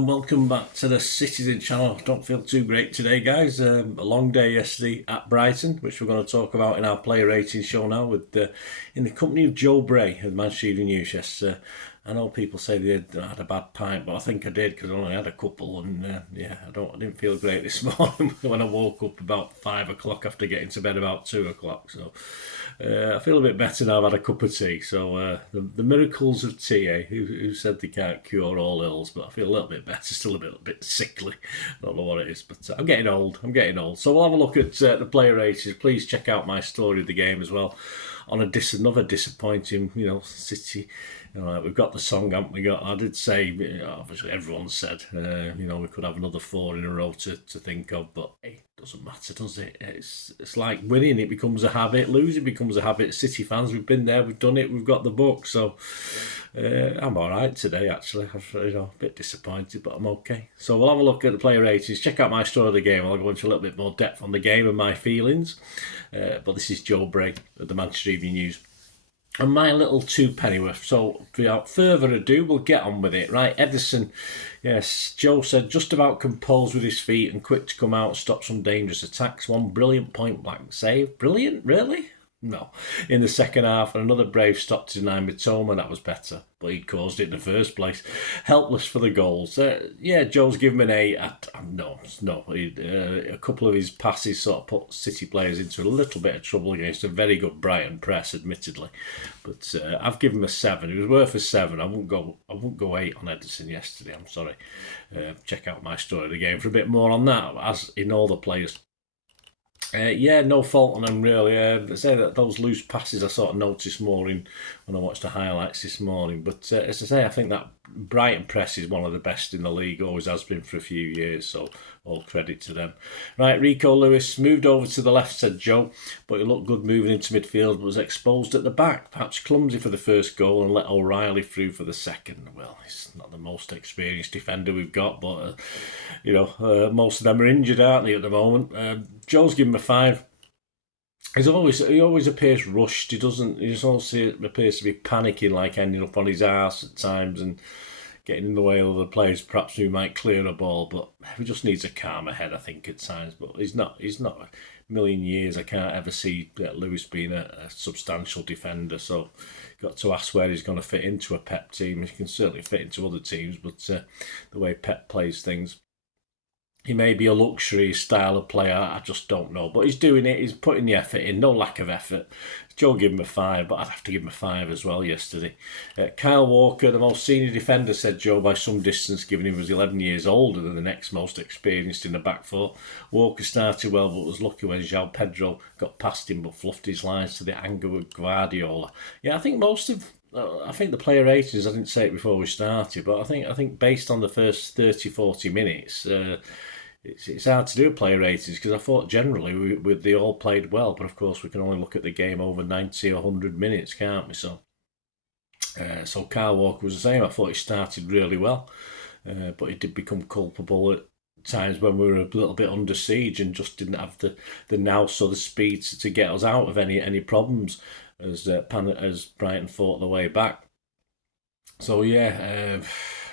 and welcome back to the Citizen channel. Don't feel too great today, guys. A long day yesterday at Brighton, which we're going to talk about in our player rating show now, with in the company of Joe Bray of Manchester Evening News. Yes, I know people say they had a bad pint, but I think I did because I only had a couple, and I didn't feel great this morning when I woke up about 5 o'clock after getting to bed about 2 o'clock. So I feel a bit better now. I've had a cup of tea. So the miracles of tea, who said they can't cure all ills, but I feel a little bit better, still a bit sickly. I don't know what it is, but I'm getting old. So we'll have a look at the player ratings. Please check out my story of the game as well. On another disappointing, City. We've got the song, haven't we? I did say, obviously everyone said, we could have another 4 in a row to think of, but hey, it doesn't matter, does it? It's like winning, it becomes a habit. Losing becomes a habit. City fans, we've been there, we've done it, we've got the book. So I'm all right today, actually. I'm a bit disappointed, but I'm okay. So we'll have a look at the player ratings. Check out my story of the game. I'll go into a little bit more depth on the game and my feelings. But this is Joe Bray of the Manchester Evening News. And my little 2 pennyworth. So without further ado, we'll get on with it. Right, Ederson, yes, Joe said just about composed with his feet and quick to come out and stop some dangerous attacks. One brilliant point blank save. Brilliant, really? No. In the second half, and another brave stop to deny Mitoma. That was better, but he caused it in the first place. Helpless for the goals. Joe's given him an 8. No. A couple of his passes sort of put City players into a little bit of trouble against a very good Brighton press, admittedly. But I've given him a 7. It was worth a 7. I wouldn't go 8 on Ederson yesterday. I'm sorry. Check out my story of the game for a bit more on that, as in all the players. No fault on them, really. I say that those loose passes I sort of noticed more when I watched the highlights this morning. But as I say, I think that Brighton press is one of the best in the league, always has been for a few years, so all credit to them. Right, Rico Lewis moved over to the left, said Joe, but he looked good moving into midfield, but was exposed at the back. Perhaps clumsy for the first goal and let O'Reilly through for the second. Well, he's not the most experienced defender we've got, but most of them are injured, aren't they, at the moment? Joe's given him a 5. He always appears rushed. He just also appears to be panicking, like ending up on his arse at times and getting in the way of other players, perhaps who might clear a ball. But he just needs a calmer head, I think, at times. But he's not a million years. I can't ever see Lewis being a substantial defender. So got to ask where he's going to fit into a Pep team. He can certainly fit into other teams, but the way Pep plays things, he may be a luxury style of player, I just don't know. But he's doing it, he's putting the effort in, no lack of effort. Joe gave him a 5, but I'd have to give him a 5 as well yesterday. Kyle Walker, the most senior defender, said Joe by some distance, given he was 11 years older than the next most experienced in the back four. Walker started well, but was lucky when João Pedro got past him, but fluffed his lines to the anger of Guardiola. Yeah, I think the player ratings, I didn't say it before we started, but I think based on the first 30, 40 minutes, it's hard to do a player ratings because I thought generally they all played well, but of course we can only look at the game over 90 or 100 minutes, can't we? So Kyle Walker was the same. I thought he started really well, but he did become culpable at times when we were a little bit under siege and just didn't have the nous or the speed to get us out of any problems as Brighton fought their way back. So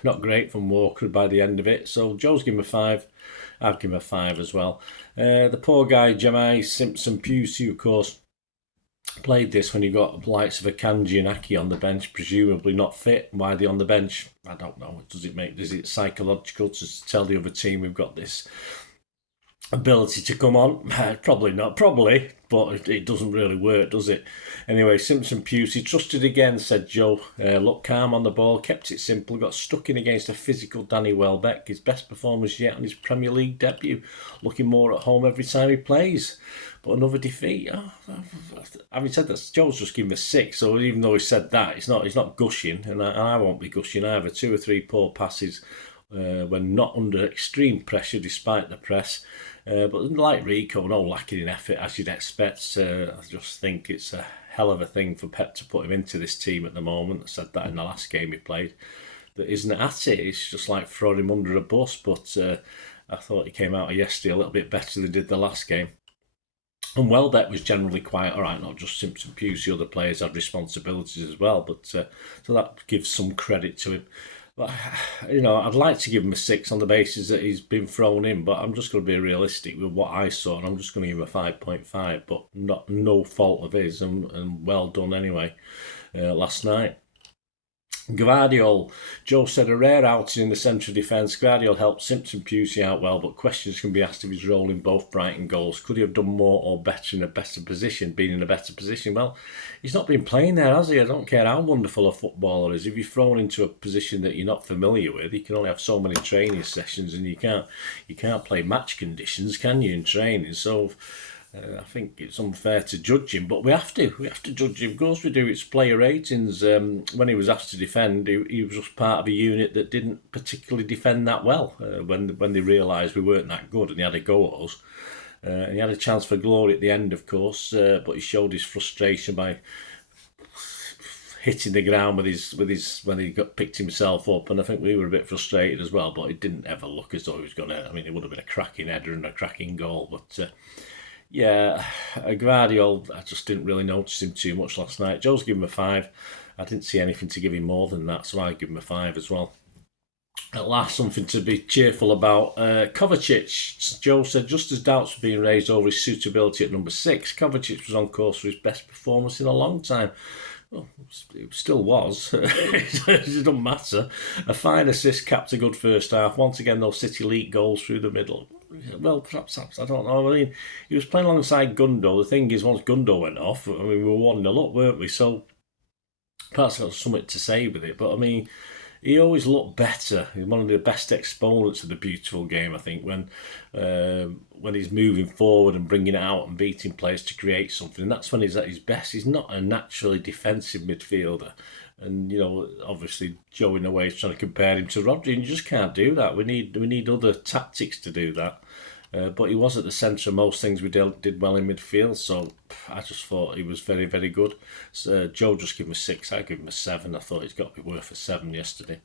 not great from Walker by the end of it. So Joe's given him a 5. I'd give him a 5 as well. The poor guy, Jamai Simpson-Pusey, of course, played this when you got the likes of Akanji and Aki on the bench, presumably not fit. Why are they on the bench? I don't know. Is it psychological to tell the other team we've got this ability to come on? Probably not. Probably, but it doesn't really work, does it? Anyway, Simpson-Pusey trusted again, said Joe. Looked calm on the ball, kept it simple, got stuck in against a physical Danny Welbeck. His best performance yet on his Premier League debut. Looking more at home every time he plays. But another defeat. Having said that, Joe's just given him a 6. So even though he said that, he's not gushing, and I won't be gushing either. 2 or 3 poor passes when not under extreme pressure despite the press. But like Rico, no lacking in effort as you'd expect. I just think it's a hell of a thing for Pep to put him into this team at the moment. I said that in the last game he played. That isn't at it. It's just like throwing him under a bus. But I thought he came out of yesterday a little bit better than he did the last game. And Welbeck was generally quite all right, not just Simpson-Pusey, other players had responsibilities as well. But so that gives some credit to him. But, I'd like to give him a 6 on the basis that he's been thrown in, but I'm just going to be realistic with what I saw, and I'm just going to give him a 5.5, but no fault of his, and well done anyway last night. Guardiol, Joe said a rare outing in the central defence. Guardiol helped Simpson Pusey out well, but questions can be asked of his role in both Brighton goals. Could he have done more or better in a better position, been in a better position? Well, he's not been playing there, has he? I don't care how wonderful a footballer is. If you're thrown into a position that you're not familiar with, you can only have so many training sessions, and you can't play match conditions, can you, in training? So I think it's unfair to judge him, but we have to judge him. Of course we do. It's player ratings. When he was asked to defend, he was just part of a unit that didn't particularly defend that well. When they realised we weren't that good, and he had a go at us, and he had a chance for glory at the end, of course. But he showed his frustration by hitting the ground with his when he picked himself up, and I think we were a bit frustrated as well. But it didn't ever look as though he was going to. I mean, it would have been a cracking header and a cracking goal, but. Yeah, Guardiola, I just didn't really notice him too much last night. Joe's given him a 5. I didn't see anything to give him more than that, so I give him a 5 as well. At last, something to be cheerful about. Kovacic, Joe said, just as doubts were being raised over his suitability at number 6, Kovacic was on course for his best performance in a long time. Well, it still was. It doesn't matter. A fine assist capped a good first half. Once again, those City league goals through the middle. Well, perhaps, I don't know. I mean, he was playing alongside Gundo. The thing is, once Gundo went off, I mean, we were 1-0 up, weren't we? So, perhaps got something to say with it. But, I mean, he always looked better. He's one of the best exponents of the beautiful game, I think, when he's moving forward and bringing it out and beating players to create something. And that's when he's at his best. He's not a naturally defensive midfielder. And, obviously, Joe, in a way, is trying to compare him to Rodri, and you just can't do that. We need other tactics to do that. But he was at the centre of most things we did well in midfield, so I just thought he was very, very good. So, Joe just gave him a 6, I give him a 7. I thought he's got to be worth a 7 yesterday.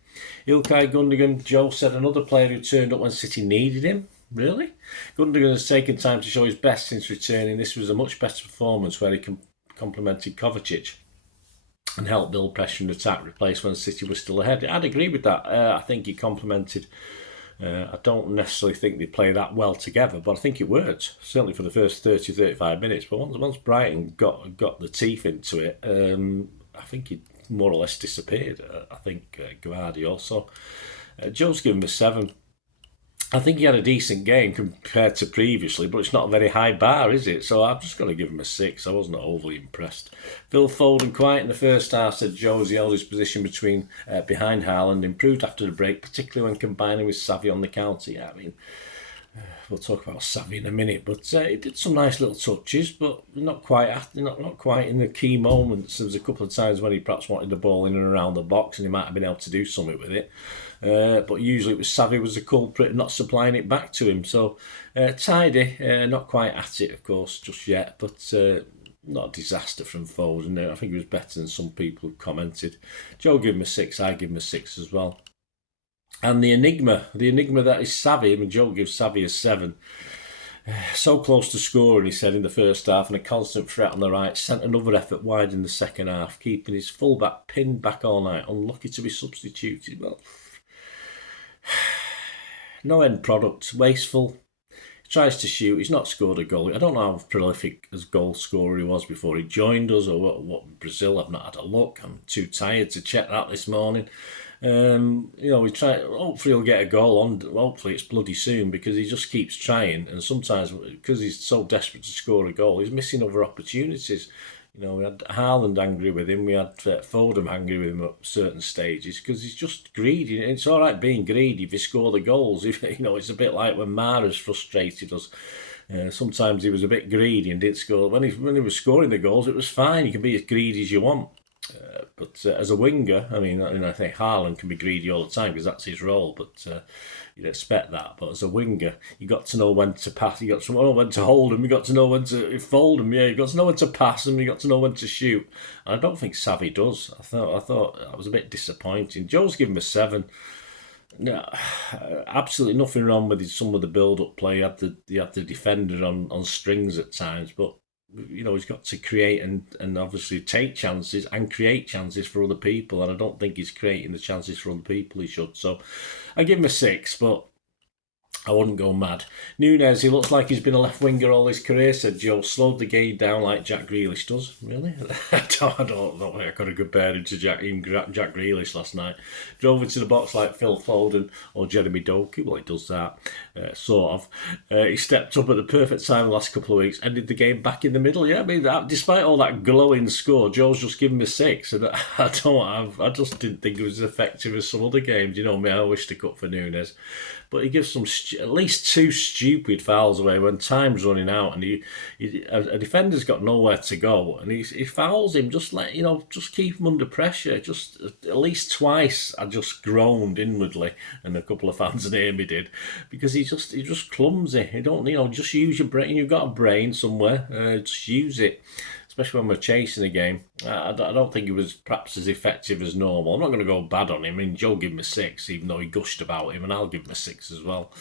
Ilkay Gundogan, Joe said another player who turned up when City needed him. Really? Gundogan has taken time to show his best since returning. This was a much better performance where he complemented Kovacic and helped build pressure and attack, replace when City was still ahead. I'd agree with that. I think he complemented. I don't necessarily think they play that well together, but I think it worked, certainly for the first 30-35 minutes. But once Brighton got the teeth into it, I think he more or less disappeared. I think Guardiola. So Joe's given him a 7. I think he had a decent game compared to previously, but it's not a very high bar, is it? So I'm just going to give him a 6. I wasn't overly impressed. Phil Foden, quiet in the first half, said Joe's held his position behind Haaland, improved after the break, particularly when combining with Xavi on the counter. Yeah, I mean, we'll talk about Xavi in a minute, but he did some nice little touches, but not quite in the key moments. There was a couple of times when he perhaps wanted the ball in and around the box, and he might have been able to do something with it. But usually it was Xavi was the culprit, not supplying it back to him. So tidy, not quite at it, of course, just yet, but not a disaster from Foden. I think he was better than some people who commented. Joe gave him a 6, I give him a 6 as well. And the enigma that is Xavi. I mean, Joe gives Xavi a 7. So close to scoring, he said, in the first half, and a constant threat on the right. Sent another effort wide in the second half, keeping his fullback pinned back all night. Unlucky to be substituted. Well, no end product. Wasteful. He tries to shoot. He's not scored a goal. I don't know how prolific as goal scorer he was before he joined us, or what Brazil. I've not had a look. I'm too tired to check that this morning. We try. Hopefully, he'll get a goal on. Hopefully, it's bloody soon, because he just keeps trying. And sometimes, because he's so desperate to score a goal, he's missing other opportunities. We had Haaland angry with him. We had Foden angry with him at certain stages, because he's just greedy. It's all right being greedy if you score the goals. It's a bit like when Mara's frustrated us. Sometimes he was a bit greedy and didn't score. When he was scoring the goals, it was fine. You can be as greedy as you want. But as a winger, I think Haaland can be greedy all the time because that's his role, but you'd expect that. But as a winger, you got to know when to pass, you got to know when to hold him, you got to know when to fold him, you got to know when to pass him, you got to know when to shoot. And I don't think Xavi does. I thought that was a bit disappointing. Joe's given him a 7. No, absolutely nothing wrong with some of the build-up play. He had the defender on strings at times, but he's got to create and obviously take chances and create chances for other people. And I don't think he's creating the chances for other people he should. So I give him a 6, but I wouldn't go mad. Núñez, he looks like he's been a left winger all his career, said Joe. Slowed the game down like Jack Grealish does. Really? I don't think I could have compared him to Jack Grealish last night. Drove into the box like Phil Foden or Jeremy Doku. Well, he does that, sort of. He stepped up at the perfect time the last couple of weeks, ended the game back in the middle. Yeah, I mean, despite all that glowing score, Joe's just given me 6. And I just didn't think it was as effective as some other games. You know me, I wish to cut for Núñez. But he gives some at least 2 stupid fouls away when time's running out, and a defender's got nowhere to go, and he fouls him. Just just keep him under pressure. Just at least twice, I just groaned inwardly, and a couple of fans near me did, because he's just clumsy. He don't just use your brain. You've got a brain somewhere. Just use it. Especially when we're chasing a game. I don't think he was perhaps as effective as normal. I'm not going to go bad on him. I mean, Joe gave him a 6, even though he gushed about him, and I'll give him a 6 as well.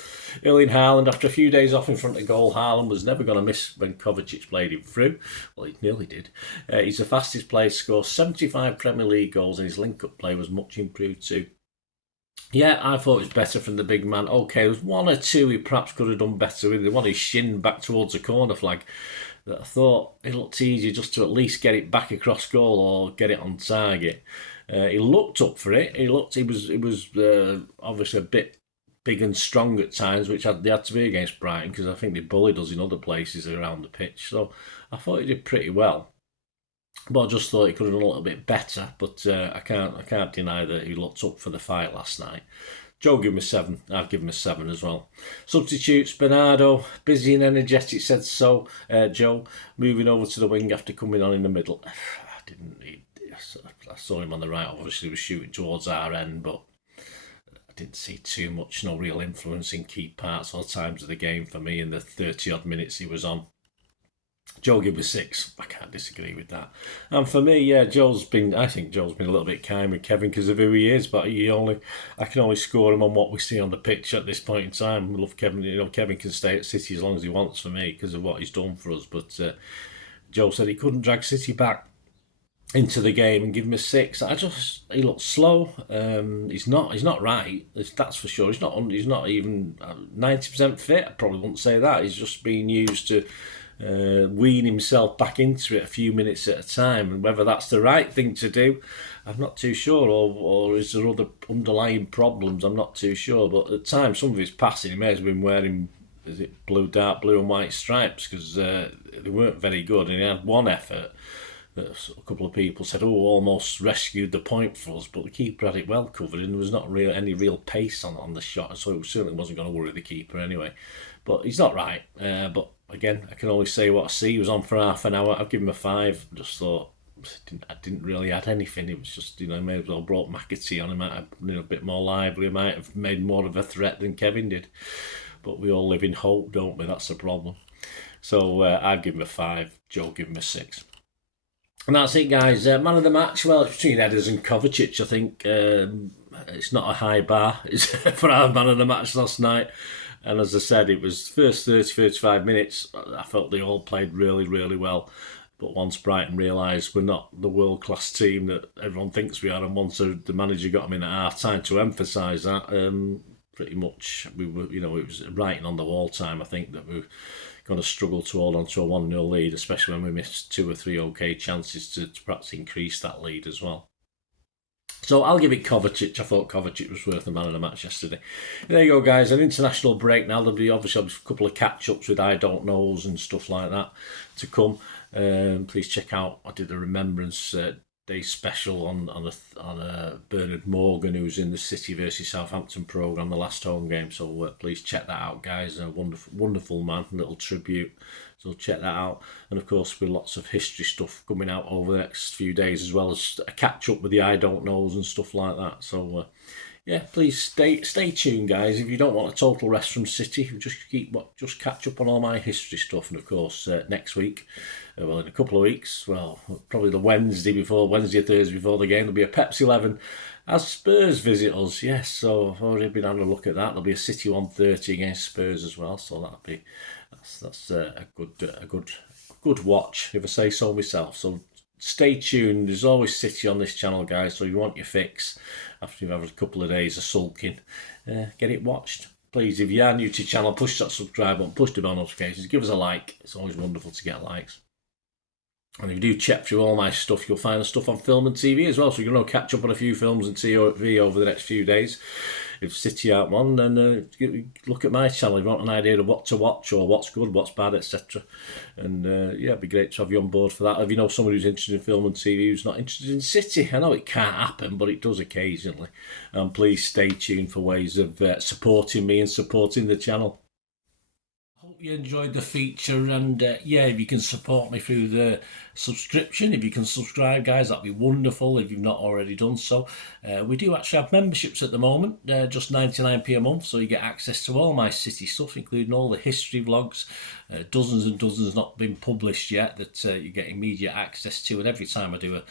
Erling Haaland, after a few days off in front of goal, Haaland was never going to miss when Kovacic played him through. Well, he nearly did. He's the fastest player to score 75 Premier League goals, and his link-up play was much improved too. Yeah, I thought it was better from the big man. Okay, there was 1 or 2 he perhaps could have done better with. One his shin back towards the corner flag. That I thought it looked easier just to at least get it back across goal or get it on target. He looked up for it. He was obviously a bit big and strong at times, which they had to be against Brighton, because I think they bullied us in other places around the pitch. So I thought he did pretty well. But I just thought he could have done a little bit better. But I can't deny that he looked up for the fight last night. Joe gave him a 7. I've given him a 7 as well. Substitutes, Bernardo, busy and energetic, said so. Joe, moving over to the wing after coming on in the middle. I saw him on the right, obviously he was shooting towards our end, but I didn't see too much, no real influence in key parts or times of the game for me in the 30-odd minutes he was on. Joe gave me 6. I can't disagree with that. And for me, yeah, I think Joe's been a little bit kind with Kevin because of who he is, but I can only score him on what we see on the pitch at this point in time. I love Kevin. Kevin can stay at City as long as he wants for me because of what he's done for us. But Joe said he couldn't drag City back into the game and give him a 6. He looks slow. He's not right. That's for sure. He's not even 90% fit. I probably wouldn't say that. He's just being used to wean himself back into it a few minutes at a time, and whether that's the right thing to do, I'm not too sure, or is there other underlying problems? I'm not too sure, but at times some of his passing, he may have been wearing dark blue and white stripes, because they weren't very good, and he had one effort that a couple of people said, almost rescued the point for us, but the keeper had it well covered, and there was not any real pace on the shot, so it certainly wasn't going to worry the keeper anyway. But he's not right. But again, I can only say what I see. He was on for half an hour. I've given him a 5. I just thought I didn't really add anything. It was just, may as well brought McAtee on. He might have been a bit more lively. He might have made more of a threat than Kevin did. But we all live in hope, don't we? That's the problem. So I'd give him a 5. Joe give him a 6. And that's it, guys. Man of the match, well, it's between Eders and Kovacic, I think. It's not a high bar for our man of the match last night. And as I said, it was first 30-35 minutes. I felt they all played really, really well. But once Brighton realised we're not the world-class team that everyone thinks we are, and once the manager got them in at half-time to emphasise that, pretty much we were, it was writing on the wall time, I think, that we were going to struggle to hold on to a 1-0 lead, especially when we missed 2 or 3 okay chances to perhaps increase that lead as well. So I'll give it Kovacic. I thought Kovacic was worth the man of the match yesterday. There you go, guys. An international break now. There'll be obviously a couple of catch-ups with I Don't Knows and stuff like that to come. Please check out, I did a Remembrance Day special on Bernard Morgan, who's in the City versus Southampton programme, the last home game. So please check that out, guys. A wonderful man, little tribute. So check that out. And of course, with lots of history stuff coming out over the next few days, as well as a catch up with the I Don't Knows and stuff like that. So please stay tuned, guys. If you don't want a total rest from City, just catch up on all my history stuff. And of course, next week, in a couple of weeks, probably the Wednesday or Thursday before the game, there'll be a Pepsi 11 as Spurs visit us. Yes, so I've already been having a look at that. There'll be a City 1:30 against Spurs as well. So that's a good good watch, if I say so myself. So stay tuned. There's always City on this channel, guys. So if you want your fix after you've had a couple of days of sulking, get it watched. Please, if you are new to the channel, push that subscribe button, push the bell notifications, give us a like. It's always wonderful to get likes. And if you do check through all my stuff, you'll find the stuff on film and TV as well. So you're going to catch up on a few films and TV over the next few days. If City aren't one, then look at my channel if you want an idea of what to watch or what's good, what's bad, etc. And yeah, it'd be great to have you on board for that. If you know someone who's interested in film and TV who's not interested in City, I know it can't happen, but it does occasionally. And please stay tuned for ways of supporting me and supporting the channel. Hope you enjoyed the feature, and yeah, if you can support me through the subscription, if you can subscribe, guys, that'd be wonderful if you've not already done so. We do actually have memberships at the moment, just 99p a month, so you get access to all my City stuff, including all the history vlogs, dozens and dozens not been published yet that you get immediate access to, and every time I do a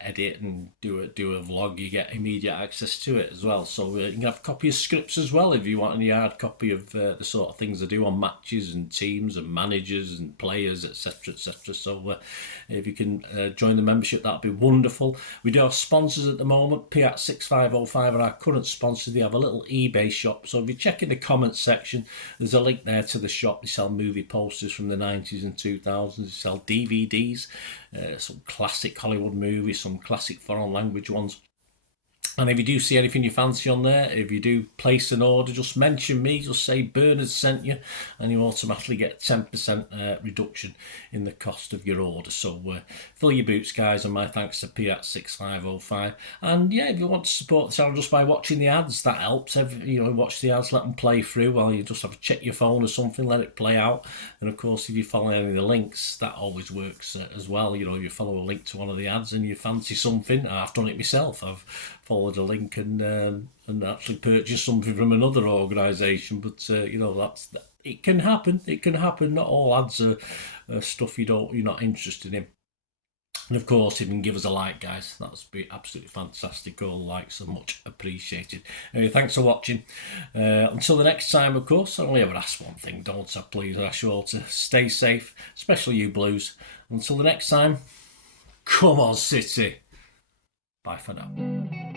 edit and do a vlog, you get immediate access to it as well. So you can have a copy of scripts as well if you want any hard copy of the sort of things I do on matches and teams and managers and players, etc, etc. So if you can join the membership, that'd be wonderful. We do have sponsors at the moment. Piat6505 are our current sponsor. They have a little eBay shop, so if you check in the comments section, there's a link there to the shop. They sell movie posters from the 90s and 2000s. They sell DVDs, some classic Hollywood movies, some classic foreign language ones. And if you do see anything you fancy on there, if you do place an order, just mention me, just say Bernard sent you, and you automatically get 10% reduction in the cost of your order. So fill your boots, guys, and my thanks to Piat6505. And yeah, if you want to support the channel just by watching the ads, that helps. Watch the ads, let them play through while you just have to check your phone or something, let it play out. And of course, if you follow any of the links, that always works as well. If you follow a link to one of the ads and you fancy something, I've done it myself. I've followed a link and actually purchased something from another organisation. But it can happen. It can happen. Not all ads are stuff you're not interested in. And of course, if you can give us a like, guys, that would be absolutely fantastic. All likes are much appreciated. Anyway, thanks for watching. Until the next time, of course, I only ever ask one thing, don't I? Please, I ask you all to stay safe, especially you Blues. Until the next time, come on, City. Bye for now.